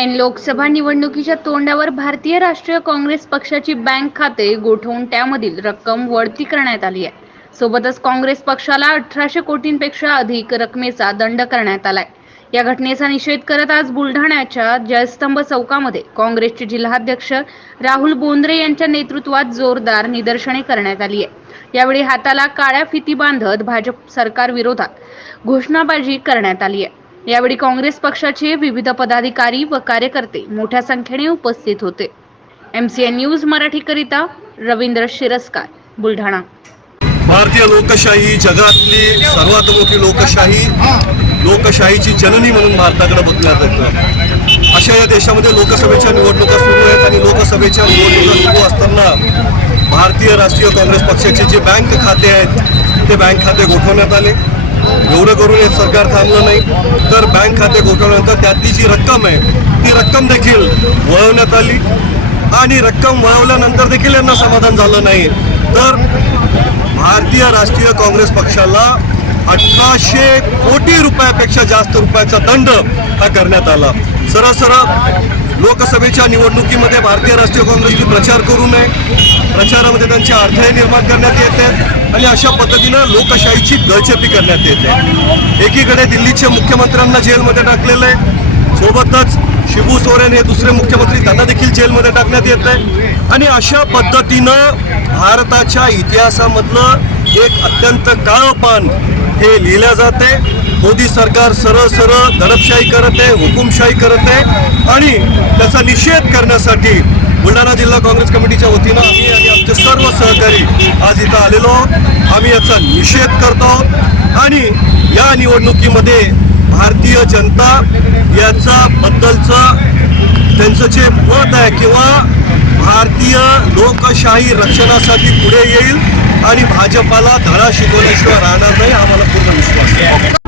ऐन लोकसभा निवडणुकीच्या तोंडावर भारतीय राष्ट्रीय काँग्रेस पक्षाची बँक खाते गोठवून त्यामधील रक्कम वळती करण्यात आली आहे. सोबतच काँग्रेस पक्षाला अठराशे कोटींपेक्षा अधिक रकमेचा दंड करण्यात आलाय. या घटनेचा निषेध करत आज बुलढाण्याच्या जयस्तंभ चौकामध्ये काँग्रेसचे जिल्हाध्यक्ष राहुल बोंद्रे यांच्या नेतृत्वात जोरदार निदर्शने करण्यात आली आहे. यावेळी हाताला काळ्या फिती बांधत भाजप सरकार विरोधात घोषणाबाजी करण्यात आली आहे. यावेळी काँग्रेस पक्षाचे विविध पदाधिकारी व कार्यकर्ते मोठ्या संख्येने उपस्थित होते. एमसीएन न्यूज मराठीकरिता रवींद्र शिरस्कार बुलढाणा. भारतीय लोकशाही जगातली सर्वात मोठी लोकशाही लोकशाहीची जननी म्हणून भारताकडे बघण्यात येतं. अशा या देशामध्ये लोकसभेच्या निवडणुका सुरू आहेत आणि लोकसभेच्या निवडणुका सुरू असताना भारतीय राष्ट्रीय काँग्रेस पक्षाचे जे बँक खाते आहेत ते बँक खाते गोठवण्यात आले. एवढं करून हे सरकार थांबलं नाही. तर बँक खाते घोटाळल्यानंतर त्यातली जी रक्कम आहे ती रक्कम देखील वळवण्यात आली. आणि रक्कम वळवल्यानंतर देखील यांना समाधान झालं नाही. तर भारतीय राष्ट्रीय काँग्रेस पक्षाला अठराशे कोटी रुपयापेक्षा जास्त रुपयाचा दंड हा करण्यात आला. सरळ सरळ लोकसभेच्या निवडणुकीमध्ये भारतीय राष्ट्रीय काँग्रेसने प्रचार करू नये. प्रचारामध्ये त्यांचे अडथळे निर्माण करण्यात येत आहेत आणि अशा पद्धतीनं लोकशाहीची गळचेपी करण्यात येते एकीकडे दिल्लीच्या मुख्यमंत्र्यांना जेलमध्ये टाकलेलं आहे. सोबतच शिबू सोरेन हे दुसरे मुख्यमंत्री त्यांना देखील जेलमध्ये टाकण्यात येत आहे. आणि अशा पद्धतीनं भारताच्या इतिहासामधलं एक अत्यंत काळं पान हे लिहिल्या जाते. मोदी सरकार सरळ सरळ दडपशाही करत आहे हुकुमशाही करत आहे आणि त्याचा निषेध करण्यासाठी बुलढाणा जिल्हा काँग्रेस कमिटीच्या वतीनं आम्ही आणि आमचे सर्व सहकारी आज इथं आलेलो आम्ही याचा निषेध करतो आणि या निवडणुकीमध्ये भारतीय जनता याचा बद्दलचं त्यांचं जे मत आहे किंवा भारतीय लोकशाही रक्षणासाठी पुढे येईल आणि भाजपाला धडा शिकवल्याशिवाय राहणार नाही आम्हाला पूर्ण विश्वास आहे.